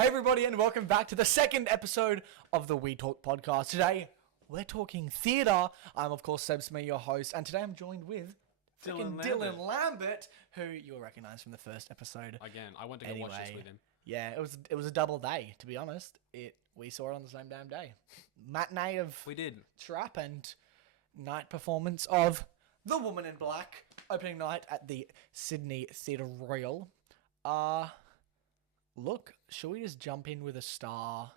Hey everybody and welcome back to the second episode of the We Talk podcast. Today, we're talking theatre. I'm of course Seb Smee, your host, and today I'm joined with Dylan Lambert, who you'll recognise from the first episode. Again, I went to go watch this with him. Yeah, it was a double day, to be honest. We saw it on the same damn day. Matinee of We did. Trap and night performance of The Woman in Black, opening night at the Sydney Theatre Royal. Look, shall we just jump in with a star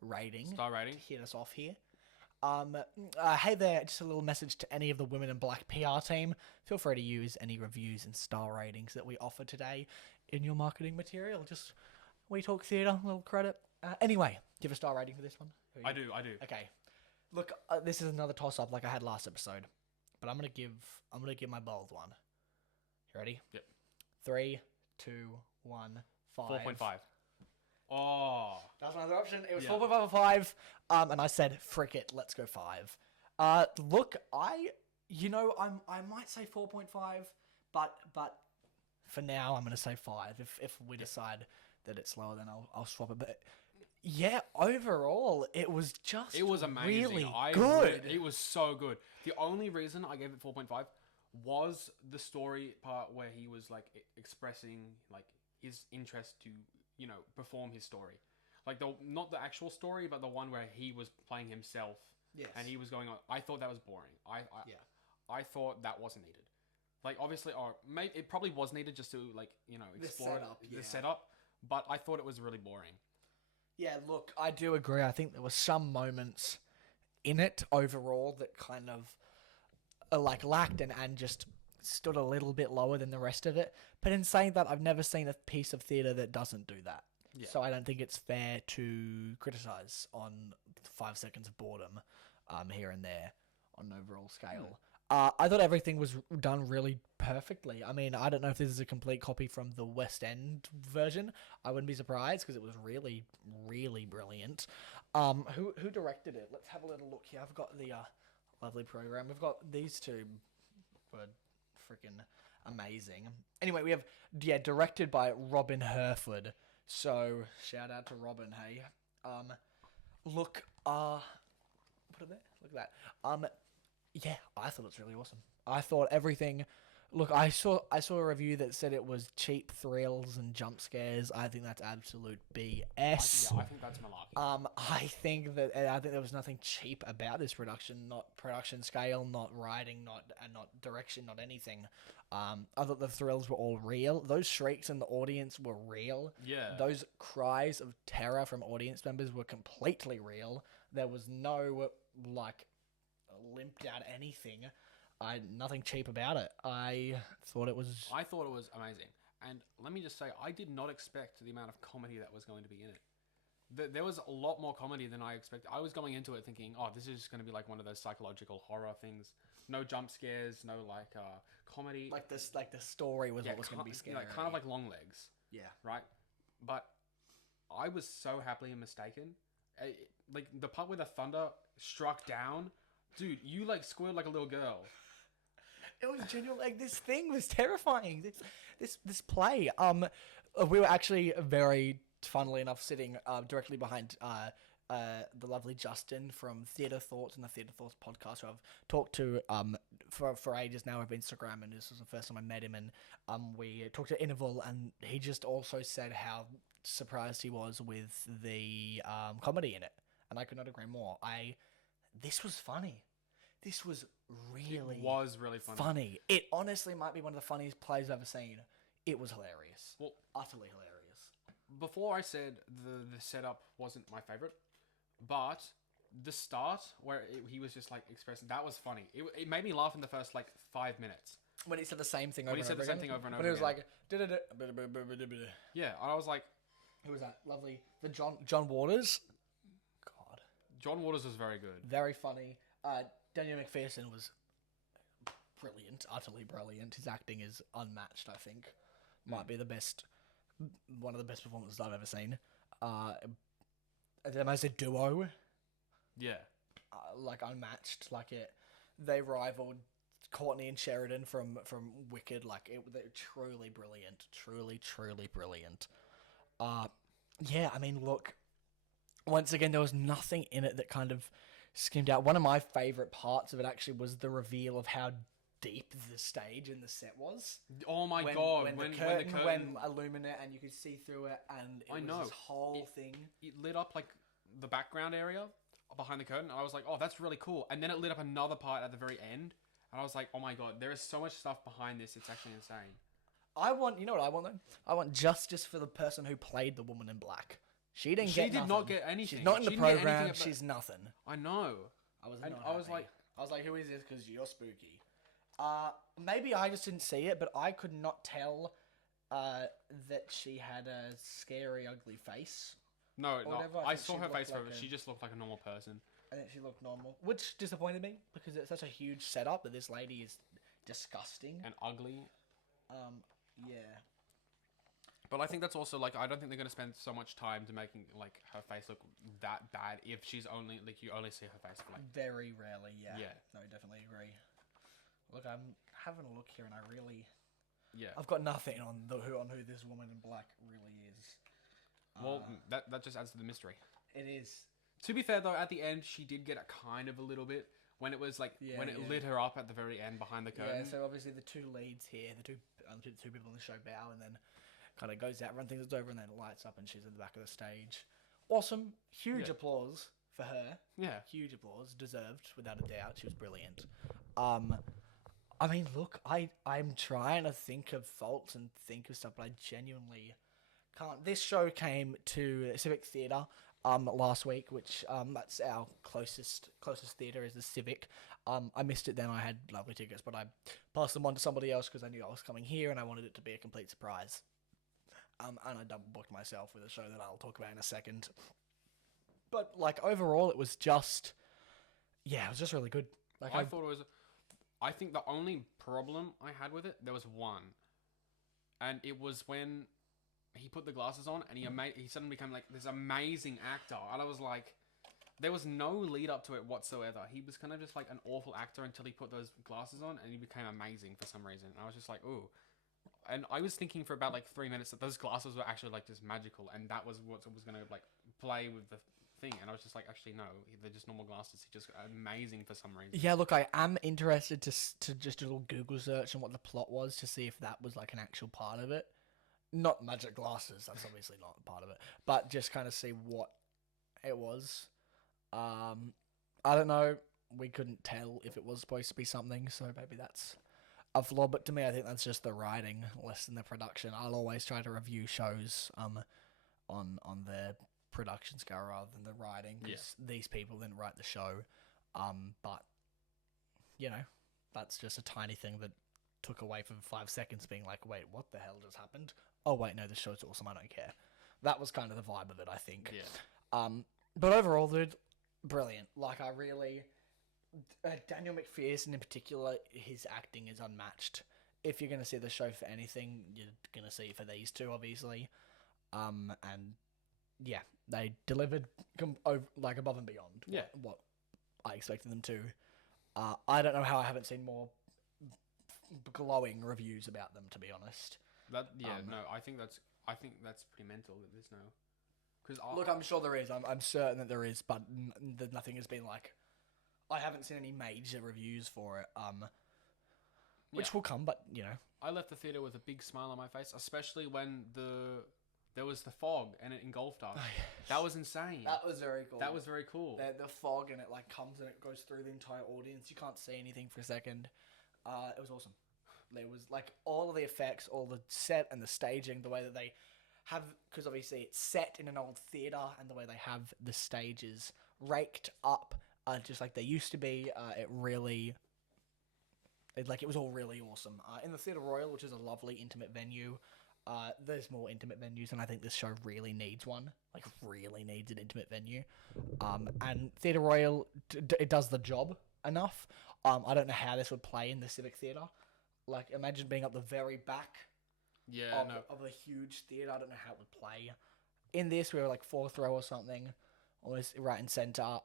rating? Star rating? To hit us off here. Hey there, just a little message to any of the Women in Black PR team. Feel free to use any reviews and star ratings that we offer today in your marketing material. Just, we talk theatre, a little credit. Anyway, give a star rating for this one. I do. Okay. Look, this is another toss-up like I had last episode. But I'm gonna give my bold one. You ready? Yep. 3, 2, 1, 5. 4.5. Oh. That's my other option. It was Yeah. 4.5 or 5. And I said, frick it, let's go 5. Look, I might say 4.5, but for now I'm gonna say 5. If we decide that it's lower, then I'll swap it. But yeah, overall, it was amazing. Really good. It was so good. The only reason I gave it 4.5 was the story part where he was like expressing like his interest to, perform his story. Like not the actual story, but the one where he was playing himself. Yes. And he was going on. I thought that was boring. I thought that wasn't needed. Like obviously, or maybe it probably was needed just to explore the setup. But I thought it was really boring. Yeah, look, I do agree. I think there were some moments in it overall that kind of lacked and just stood a little bit lower than the rest of it. But in saying that, I've never seen a piece of theatre that doesn't do that. Yeah. So I don't think it's fair to criticise on 5 seconds of boredom here and there on an overall scale. I thought everything was done really perfectly. I mean, I don't know if this is a complete copy from the West End version. I wouldn't be surprised because it was really, really brilliant. Who directed it? Let's have a little look here. I've got the lovely program. We've got these two were freaking amazing. Anyway, we have directed by Robin Herford. So shout out to Robin. Hey, look, what are they? Look at that. Yeah, I thought it's really awesome. I thought everything. Look, I saw a review that said it was cheap thrills and jump scares. I think that's absolute BS. I think that's malarkey. I think there was nothing cheap about this production. Not production scale, not writing, not direction, not anything. I thought the thrills were all real. Those shrieks in the audience were real. Yeah. Those cries of terror from audience members were completely real. There was no limped out anything. Nothing cheap about it. I thought it was amazing. And let me just say, I did not expect the amount of comedy that was going to be in it. There was a lot more comedy than I expected. I was going into it thinking, oh, this is just going to be like one of those psychological horror things. No jump scares, no comedy. Like the story was what was going to be scary. Kind of like Long Legs. Yeah. Right? But I was so happily mistaken. Like the part where the thunder struck down, dude, you squealed like a little girl. It was genuinely this thing was terrifying. This play. We were actually very, funnily enough, sitting directly behind the lovely Justin from Theatre Thoughts and the Theatre Thoughts podcast, who I've talked to for ages now over Instagram, and this was the first time I met him, and we talked at interval, and he just also said how surprised he was with the comedy in it, and I could not agree more. This was funny. This was really funny. It honestly might be one of the funniest plays I've ever seen. It was hilarious. Well, utterly hilarious. Before I said the setup wasn't my favorite, but the start where he was just expressing, that was funny. It made me laugh in the first 5 minutes. When he said the same thing over and over again. When he said the same thing over and over again. When it was yeah, I was like... Who was that? Lovely. The John Waters. God. John Waters was very good. Very funny. Daniel McPherson was brilliant, utterly brilliant. His acting is unmatched, I think. Might be one of the best performances I've ever seen. As a duo. Yeah. Unmatched. They rivaled Courtney and Sheridan from Wicked. They're truly brilliant. Truly, truly brilliant. Yeah, I mean, look, once again, there was nothing in it that kind of skimmed out. One of my favorite parts of it actually was the reveal of how deep the stage and the set was. Oh my when, god! when The the curtain went curtain, illuminate and you could see through it, and it I was know. this whole thing. it lit up like the background area behind the curtain. I was like, oh, that's really cool. And then it lit up another part at the very end, and I was like, oh my god, there is so much stuff behind this. It's actually insane. I want, you know what I want though? I want justice for the person who played the woman in black. She didn't She get did nothing. not get anything. She's not in She the didn't get anything program. but- She's nothing. I know. And I was like, who is this? Because you're spooky. Maybe I just didn't see it, but I could not tell that she had a scary, ugly face. no, or no. whatever, I I think saw she her looked face, like but a- she just looked like a normal person. I think she looked normal, which disappointed me because it's such a huge setup that this lady is disgusting. And ugly. Yeah. But I think that's also like I don't think they're gonna spend so much time to making like her face look that bad if she's only like you only see her face for like Very rarely, yeah. Yeah. No, definitely agree. Look, I'm having a look here, and yeah. I've got nothing on who this woman in black really is. Well, that just adds to the mystery. It is. To be fair though, at the end she did get a kind of a little bit when it was like Yeah, when it yeah. lit her up at the very end behind the curtain. Yeah, so obviously the two leads here, the two people in the show bow, and then kind of goes out, run things over, and then it lights up, and she's in the back of the stage. Awesome, huge Yeah. applause for her. Yeah. Huge applause, deserved without a doubt. She was brilliant. I mean, look, I'm trying to think of faults and think of stuff, but I genuinely can't. This show came to Civic Theatre last week, which that's our closest theatre is the Civic. I missed it then. I had lovely tickets, but I passed them on to somebody else because I knew I was coming here and I wanted it to be a complete surprise. And I double booked myself with a show that I'll talk about in a second. But like overall, it was just, yeah, it was just really good. Like I thought it was. I think the only problem I had with it, there was one, and it was when he put the glasses on and he suddenly became like this amazing actor, and I was like, there was no lead up to it whatsoever. He was kind of just like an awful actor until he put those glasses on, and he became amazing for some reason. And I was just like, ooh. And I was thinking for about like 3 minutes that those glasses were actually like just magical, and that was what was gonna like play with the thing. And I was just like, actually no, they're just normal glasses. He's just amazing for some reason. Yeah, look, I am interested to just do a little Google search on what the plot was to see if that was like an actual part of it. Not magic glasses, that's obviously not part of it, but just kind of see what it was. I don't know. We couldn't tell if it was supposed to be something, so maybe that's a flaw. But to me, I think that's just the writing less than the production. I'll always try to review shows on their production scale rather than the writing, because these people didn't write the show. But you know, that's just a tiny thing that took away from 5 seconds being like, wait, what the hell just happened? Oh wait, no, this show's awesome, I don't care. That was kind of the vibe of it, I think. Yeah. But overall, dude, brilliant. Like, I really, Daniel McPherson in particular, his acting is unmatched. If you're gonna see the show for anything, you're gonna see it for these two, obviously. And yeah, they delivered like above and beyond. Yeah. What I expected them to. I don't know how I haven't seen more glowing reviews about them, to be honest. No, I think that's pretty mental that there's no. Because Look, I'm sure there is. I'm certain that there is, but nothing has been like. I haven't seen any major reviews for it. Which will come, but you know. I left the theater with a big smile on my face, especially when there was the fog and it engulfed us. That was insane. That was very cool. That was very cool. The fog and it like comes and it goes through the entire audience. You can't see anything for a second. It was awesome. There was like all of the effects, all the set and the staging, the way that they have, because obviously it's set in an old theater, and the way they have the stages raked up, just like they used to be. It was all really awesome. In the Theatre Royal, which is a lovely intimate venue, there's more intimate venues, and I think this show really needs one. Like, really needs an intimate venue. And Theatre Royal, it does the job enough. I don't know how this would play in the Civic Theatre. Like, imagine being up the very back of a huge theatre. I don't know how it would play. In this, we were like fourth row or something, almost right in centre,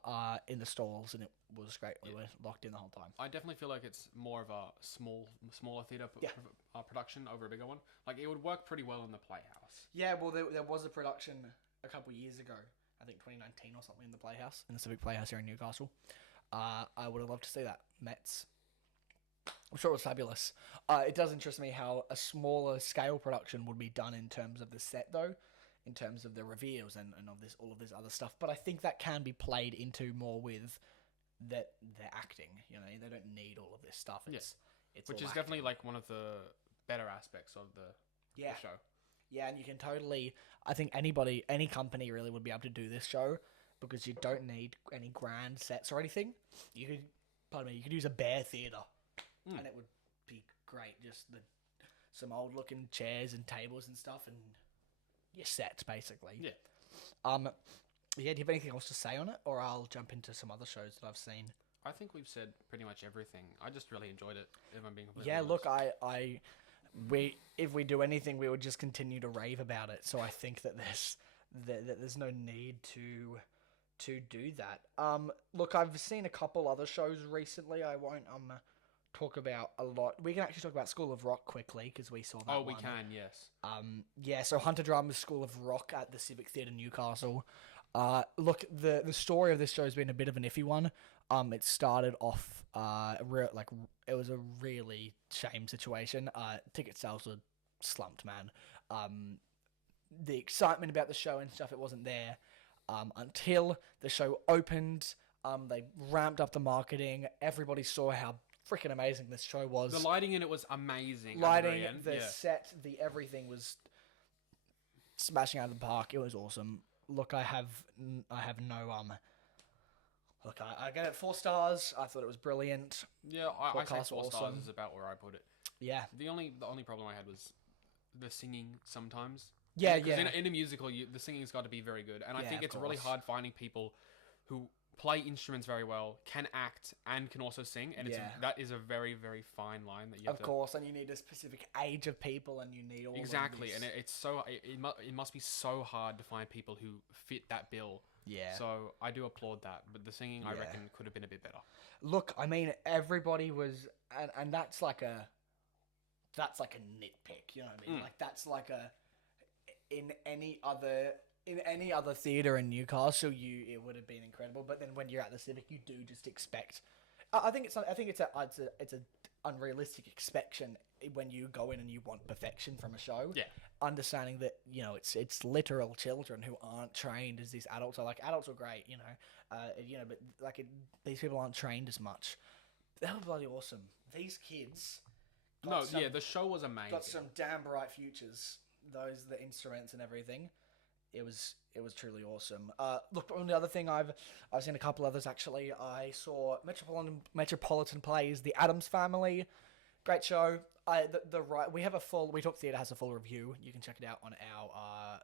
in the stalls, and it was great. We were locked in the whole time. I definitely feel like it's more of a smaller theater production over a bigger one. Like, it would work pretty well in the Playhouse. Yeah, well, there was a production a couple years ago, I think 2019 or something, in the Playhouse, in the Civic Playhouse here in Newcastle. I would have loved to see that. Mets. I'm sure it was fabulous. It does interest me how a smaller scale production would be done in terms of the set, though, in terms of the reveals and of this all of this other stuff. But I think that can be played into more with their acting. You know, they don't need all of this stuff. It's Which all is definitely acting. like one of the better aspects of the Yeah. show. Yeah, and you can totally. I think any company really would be able to do this show because you don't need any grand sets or anything. You could, pardon me, you could use a bare theater, and it would be great. Just some old looking chairs and tables and stuff, and your sets basically. Yeah. Do you have anything else to say on it, or I'll jump into some other shows that I've seen? I think we've said pretty much everything. I just really enjoyed it, if I'm being completely Yeah, honest. look, if we do anything, we would just continue to rave about it. So I think that there's no need to do that. Look, I've seen a couple other shows recently. I won't talk about a lot. We can actually talk about School of Rock quickly because we saw that. Oh, we one. can, yes. Yeah. So Hunter Drama's School of Rock at the Civic Theatre Newcastle. Look, the story of this show has been a bit of an iffy one. It started off it was a really shame situation. Ticket sales were slumped, man. The excitement about the show and stuff, it wasn't there. Until the show opened, they ramped up the marketing. Everybody saw how freaking amazing this show was. The lighting in it was amazing. Lighting, at the, the very end. Yeah. set, the everything was smashing out of the park. It was awesome. Look, I have no Look, I gave it 4 stars. I thought it was brilliant. Yeah, I say Podcast 4 awesome. stars is about where I put it. Yeah, The only problem I had was the singing sometimes. yeah, Because yeah. in a musical, the singing's got to be very good, and I Yeah, think of it's really course. hard finding people who play instruments very well, can act, and can also sing, and Yeah. that is a very, very fine line that you have Of to... course, and you need a specific age of people, and you need all Exactly, of and this. it's so it must be so hard to find people who fit that bill. Yeah. So I do applaud that, but the singing I Yeah. reckon could have been a bit better. Look, I mean, everybody was, and that's like a nitpick. You know what I mean? Like that's like in any other theater in Newcastle, it would have been incredible. But then when you're at the Civic, you do just expect. I think it's a unrealistic expectation when you go in and you want perfection from a show. Yeah. Understanding that it's literal children who aren't trained as these adults are. Like adults are great, but like these people aren't trained as much. That was bloody awesome. These kids. The show was amazing. Got some damn bright futures. The instruments and everything. It was truly awesome. Look, on the other thing, I've seen a couple others actually. I saw Metropolitan Plays The Addams Family. Great show. We Talk Theatre has a full review. You can check it out on our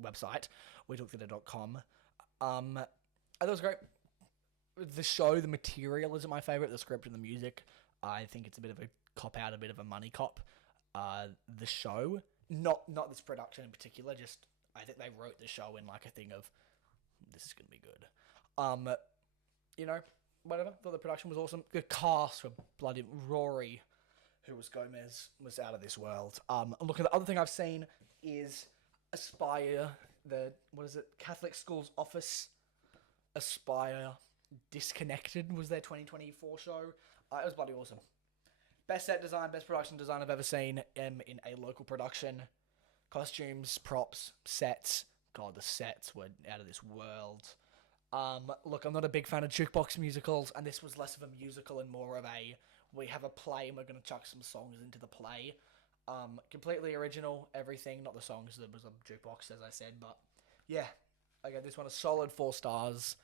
website, wetalktheatre.com. I thought it was great. The show, the material isn't my favorite. The script and the music, I think it's a bit of a cop out, a bit of a money cop. The show, not this production in particular. Just I think they wrote the show in like a thing of this is gonna be good. Whatever. Thought the production was awesome. The cast were bloody Rory, who was Gomez, was out of this world. Look, the other thing I've seen is Aspire, Catholic Schools Office. Aspire Disconnected was their 2024 show. It was bloody awesome. Best set design, best production design I've ever seen in a local production. Costumes, props, sets. God, the sets were out of this world. Look, I'm not a big fan of jukebox musicals, and this was less of a musical and more of we have a play and we're going to chuck some songs into the play. Completely original, everything, not the songs, there was a jukebox, as I said, but yeah, I gave this one a solid 4 stars,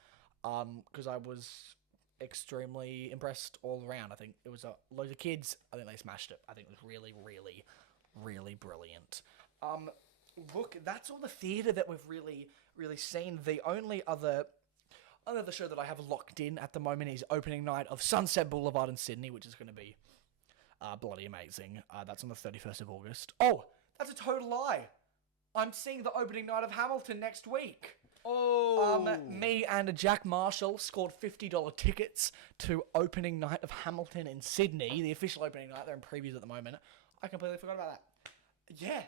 because I was extremely impressed all around. I think it was loads of kids. I think they smashed it. I think it was really, really, really brilliant. Look, that's all the theatre that we've really, really seen. The only other show that I have locked in at the moment is opening night of Sunset Boulevard in Sydney, which is going to be bloody amazing. That's on the 31st of August. Oh, that's a total lie. I'm seeing the opening night of Hamilton next week. Oh! Me and Jack Marshall scored $50 tickets to opening night of Hamilton in Sydney, the official opening night. They're in previews at the moment. I completely forgot about that. Yeah.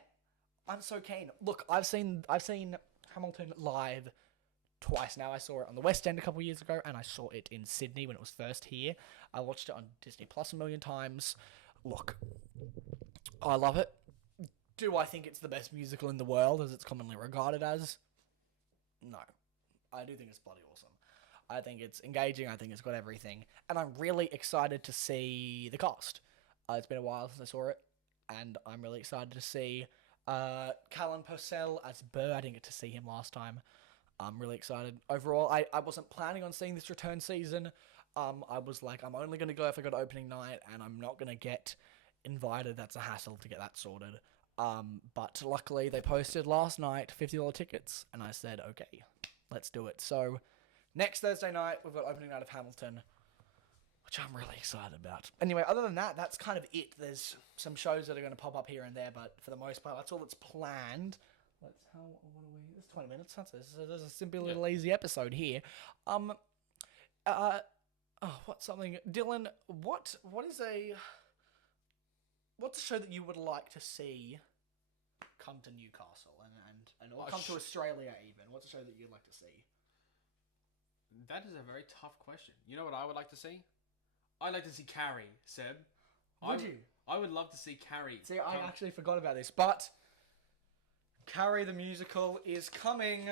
I'm so keen. Look, I've seen Hamilton live twice now. I saw it on the West End a couple of years ago, and I saw it in Sydney when it was first here. I watched it on Disney Plus a million times. Look, I love it. Do I think it's the best musical in the world, as it's commonly regarded as? No. I do think it's bloody awesome. I think it's engaging. I think it's got everything. And I'm really excited to see the cast. It's been a while since I saw it, and I'm really excited to see Callan Purcell as Burr. I didn't get to see him last time. I'm really excited. Overall, I wasn't planning on seeing this return season. I was like, I'm only going to go if I got opening night, and I'm not going to get invited. That's a hassle to get that sorted. But luckily, they posted last night $50 tickets, and I said, okay, let's do it. So next Thursday night, we've got opening night of Hamilton, which I'm really excited about. Anyway, other than that, that's kind of it. There's some shows that are going to pop up here and there, but for the most part, that's all that's planned. It's 20 minutes. There's a simple little easy episode here. What's something, Dylan? What's a show that you would like to see come to Newcastle or come to Australia even? What's a show that you'd like to see? That is a very tough question. You know what I would like to see? I'd like to see Carrie, Seb. Would you? I would love to see Carrie. See, I actually forgot about this, but Carrie the musical is coming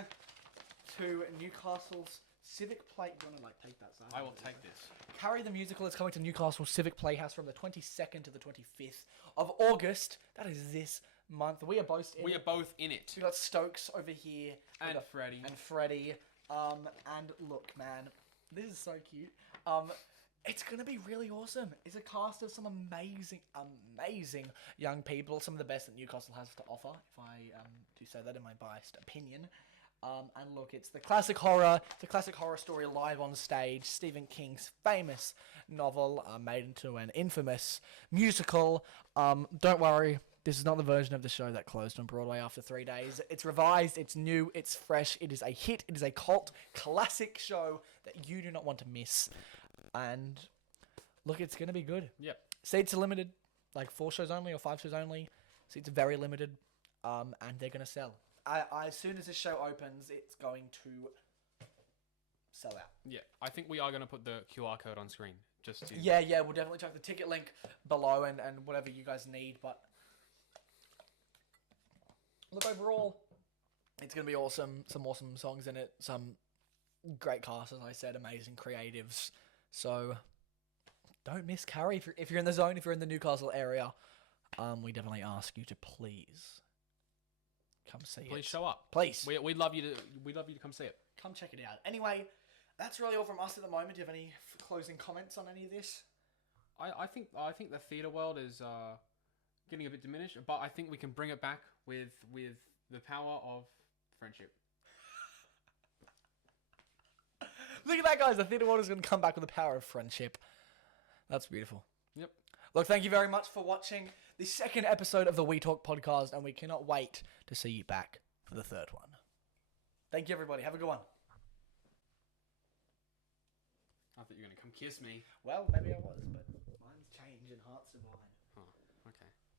to Newcastle's Civic Play. You want to take that side? I will take this. Carrie the musical is coming to Newcastle Civic Playhouse from the 22nd to the 25th of August. That is this month. We are both in it. We got Stokes over here And Freddie. And look, man, this is so cute. It's gonna be really awesome. It's a cast of some amazing young people. Some of the best that Newcastle has to offer, if I do say that in my biased opinion. And look, it's the classic horror story live on stage. Stephen King's famous novel made into an infamous musical. Don't worry, this is not the version of the show that closed on Broadway after 3 days. It's revised, it's new, it's fresh. It is a hit. It is a cult classic show that you do not want to miss. And look, it's going to be good. Yep. Seats are limited, like 4 shows only or 5 shows only. Seats are very limited, and they're going to sell. As soon as this show opens, it's going to sell out. Yeah, I think we are going to put the QR code on screen. Just to... Yeah, we'll definitely check the ticket link below and whatever you guys need. But look, overall, it's going to be awesome. Some awesome songs in it. Some great cast, as I said, amazing creatives. So don't miss Carrie if you're in the zone, if you're in the Newcastle area. We definitely ask you to please come see it. Please show up. Please. We'd love you to come see it. Come check it out. Anyway, that's really all from us at the moment. Do you have any closing comments on any of this? I think the theatre world is getting a bit diminished, but I think we can bring it back with the power of friendship. Look at that, guys. The theatre world is going to come back with the power of friendship. That's beautiful. Yep. Look, thank you very much for watching the second episode of the We Talk podcast, and we cannot wait to see you back for the third one. Thank you, everybody. Have a good one. I thought you were going to come kiss me. Well, maybe I was, but mine's changed and hearts are mine. Oh, okay.